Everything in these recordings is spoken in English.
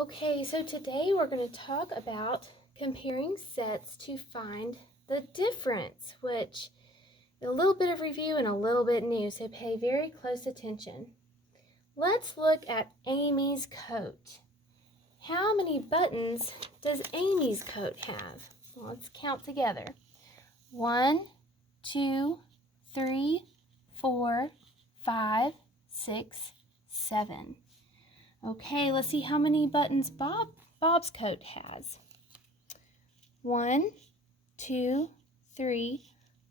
Okay, so today we're going to talk about comparing sets to find the difference, which is a little bit of review and a little bit new, so pay very close attention. Let's look at Amy's coat. How many buttons does Amy's coat have? Well, let's count together. 1, 2, 3, 4, 5, 6, 7. Okay, let's see how many buttons Bob's coat has. 1, 2, 3,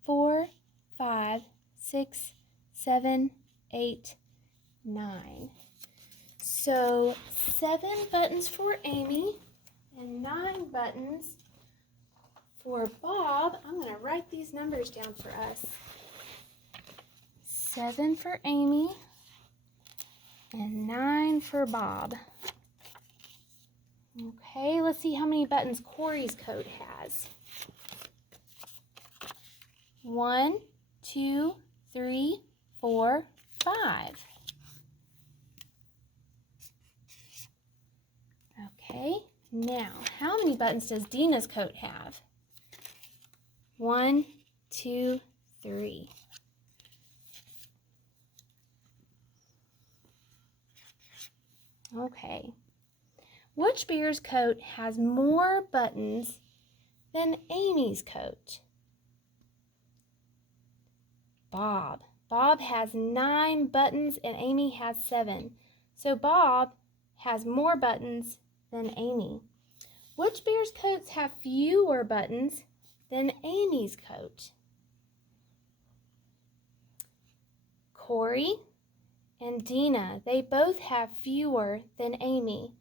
4, 5, 6, 7, 8, 9. So 7 buttons for Amy and 9 buttons for Bob. I'm going to write these numbers down for us. 7 for Amy and 9 for Bob. Okay, let's see how many buttons Corey's coat has. 1, 2, 3, 4, 5. Okay, now how many buttons does Dina's coat have? 1, 2, 3. Okay. Which bear's coat has more buttons than Amy's coat? Bob. Bob has 9 buttons and Amy has 7. So Bob has more buttons than Amy. Which bear's coats have fewer buttons than Amy's coat? Corey and Dina, they both have fewer than Amy.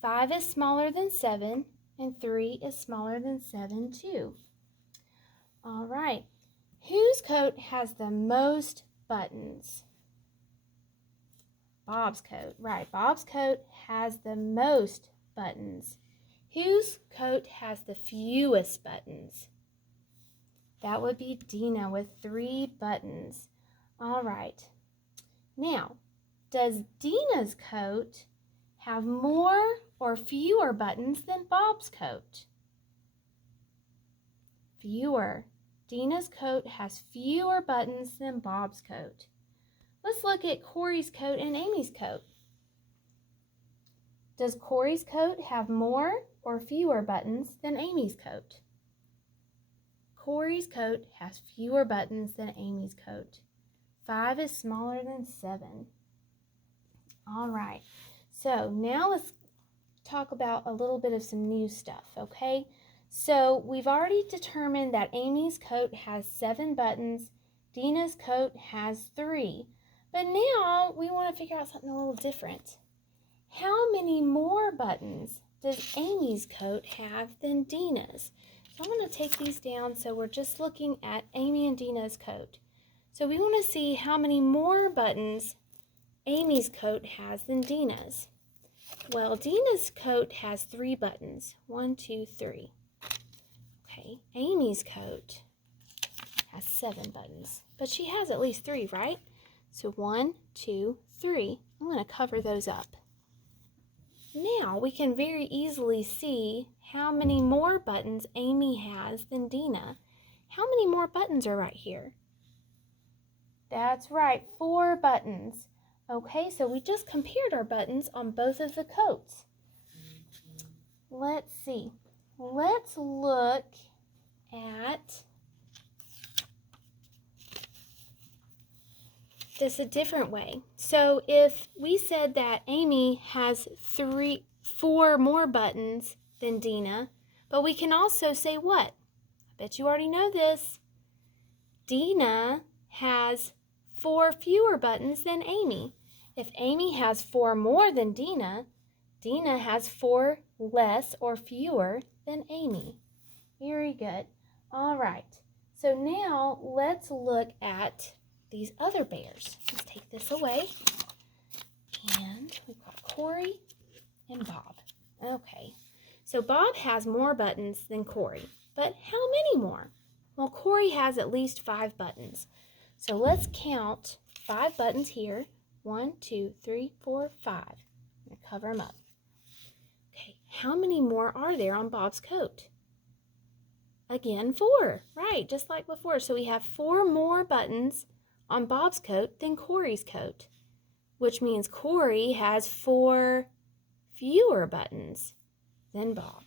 5 is smaller than 7, and 3 is smaller than 7 too. All right, whose coat has the most buttons? Bob's coat, right. Bob's coat has the most buttons. Whose coat has the fewest buttons? That would be Dina with 3 buttons. All right, now, does Dina's coat have more or fewer buttons than Bob's coat? Fewer. Dina's coat has fewer buttons than Bob's coat. Let's look at Corey's coat and Amy's coat. Does Corey's coat have more or fewer buttons than Amy's coat? Corey's coat has fewer buttons than Amy's coat. 5 is smaller than 7. All right, so now let's talk about a little bit of some new stuff, okay? So we've already determined that Amy's coat has 7 buttons, Dina's coat has 3. But now we want to figure out something a little different. How many more buttons does Amy's coat have than Dina's? So I'm going to take these down so we're just looking at Amy and Dina's coat. So we want to see how many more buttons Amy's coat has than Dina's. Well, Dina's coat has 3 buttons. 1, 2, 3. Okay, Amy's coat has 7 buttons, but she has at least 3, right? So 1, 2, 3. I'm going to cover those up. Now we can very easily see how many more buttons Amy has than Dina. How many more buttons are right here? That's right, 4 buttons. Okay, so we just compared our buttons on both of the coats. Let's see. Let's look at this a different way. So if we said that Amy has 4 more buttons than Dina, but we can also say what? I bet you already know this. Dina has 4 fewer buttons than Amy. If Amy has 4 more than Dina, Dina has 4 less or fewer than Amy. Very good. All right. So now let's look at these other bears. Let's take this away. And we've got Corey and Bob. Okay. So Bob has more buttons than Corey. But how many more? Well, Corey has at least 5 buttons. So let's count 5 buttons here. 1, 2, 3, 4, 5. I'm going to cover them up. How many more are there on Bob's coat? Again, 4. Right, just like before. So we have 4 more buttons on Bob's coat than Corey's coat, which means Corey has 4 fewer buttons than Bob.